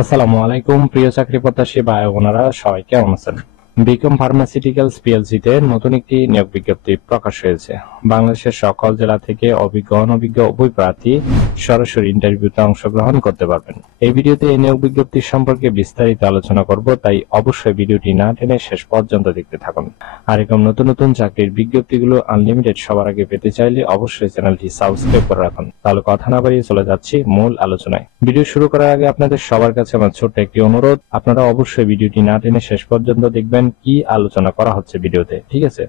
আসসালামু আলাইকুম প্রিয় চাকরি প্রত্যাশী ভাই বোনেরা, সবাই কেমন আছেন? বিকম ফার্মাসিউটিক্যালস পিএলসিতে নতুন একটি নিয়োগ বিজ্ঞপ্তি প্রকাশ হয়েছে। বাংলাদেশের সকল জেলা থেকে অভিজ্ঞ অনভিজ্ঞ উভয় প্রার্থী সরাসরি ইন্টারভিউতে অংশগ্রহণ করতে পারবেন। এই ভিডিওতে এই নিয়োগ বিজ্ঞপ্তি সম্পর্কে বিস্তারিত আলোচনা করব, তাই অবশ্যই ভিডিওটি না টেনে শেষ পর্যন্ত দেখতে থাকুন। আর এরকম নতুন নতুন চাকরির বিজ্ঞপ্তিগুলো আনলিমিটেড সবার আগে পেতে চাইলে অবশ্যই চ্যানেলটি সাবস্ক্রাইব করে রাখুন। তাহলে কথা না বাড়িয়ে চলে যাচ্ছি মূল আলোচনায়। ভিডিও শুরু করার আগে আপনাদের সবার কাছে আমার ছোট্ট একটি অনুরোধ, আপনারা অবশ্যই ভিডিওটি না টেনে শেষ পর্যন্ত দেখবেন কি আলোচনা করা হচ্ছে ভিডিওতে, ঠিক আছে?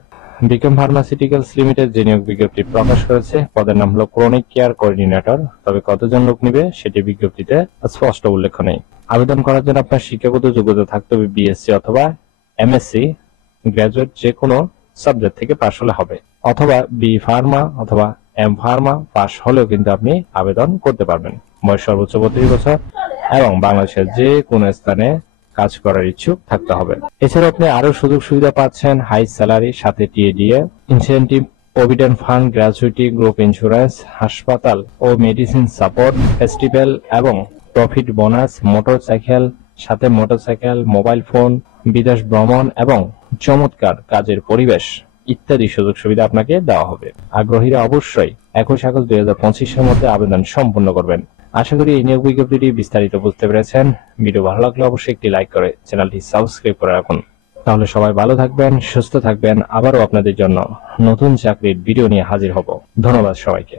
বিকম ফার্মাসিউটিক্যালস লিমিটেড যে নিয়োগ বিজ্ঞপ্তি প্রকাশ করেছে, পদের নাম হলো ক্রনিক কেয়ার কোঅর্ডিনেটর। তবে কতজন লোক নিবে সেটি বিজ্ঞপ্তিতে স্পষ্ট উল্লেখ নেই। আবেদন করার জন্য আপনার শিক্ষাগত যোগ্যতা থাকতে হবে বিএসসি অথবা এমএসসি গ্রাজুয়েট যে কোনো সাবজেক্ট থেকে পাশ হলে হবে, অথবা বি ফার্মা অথবা এম ফার্মা পাশ হলেও কিন্তু আপনি আবেদন করতে পারবেন। বয়স সর্বোচ্চ 32 বছর এবং বাংলাদেশের যে কোনো স্থানে কাজ করার ইচ্ছুক থাকতে হবে। এছাড়া আপনি আরো সুযোগ সুবিধা পাচ্ছেন, হাই স্যালারি, সাথে TA DA, incentive, provident fund, gratuity, group insurance, হাসপাতাল ও মেডিসিন সাপোর্ট, ফেস্টিভ্যাল এবং প্রফিট বোনাস, মোটরসাইকেল, সাথে মোটরসাইকেল, মোবাইল ফোন, বিদেশ ভ্রমণ এবং চমৎকার কাজের পরিবেশ ইত্যাদি সুযোগ সুবিধা আপনাকে দেওয়া হবে। আগ্রহীরা অবশ্যই 21 আগস্ট 2025-এর মধ্যে আবেদন সম্পূর্ণ করবেন। আশা করি এই নিয়োগ বিজ্ঞপ্তিটি বিস্তারিত বুঝতে পেরেছেন। ভিডিও ভালো লাগলে অবশ্যই একটি লাইক করে চ্যানেলটি সাবস্ক্রাইব করে রাখুন। তাহলে সবাই ভালো থাকবেন, সুস্থ থাকবেন। আবারও আপনাদের জন্য নতুন চাকরির ভিডিও নিয়ে হাজির হব। ধন্যবাদ সবাইকে।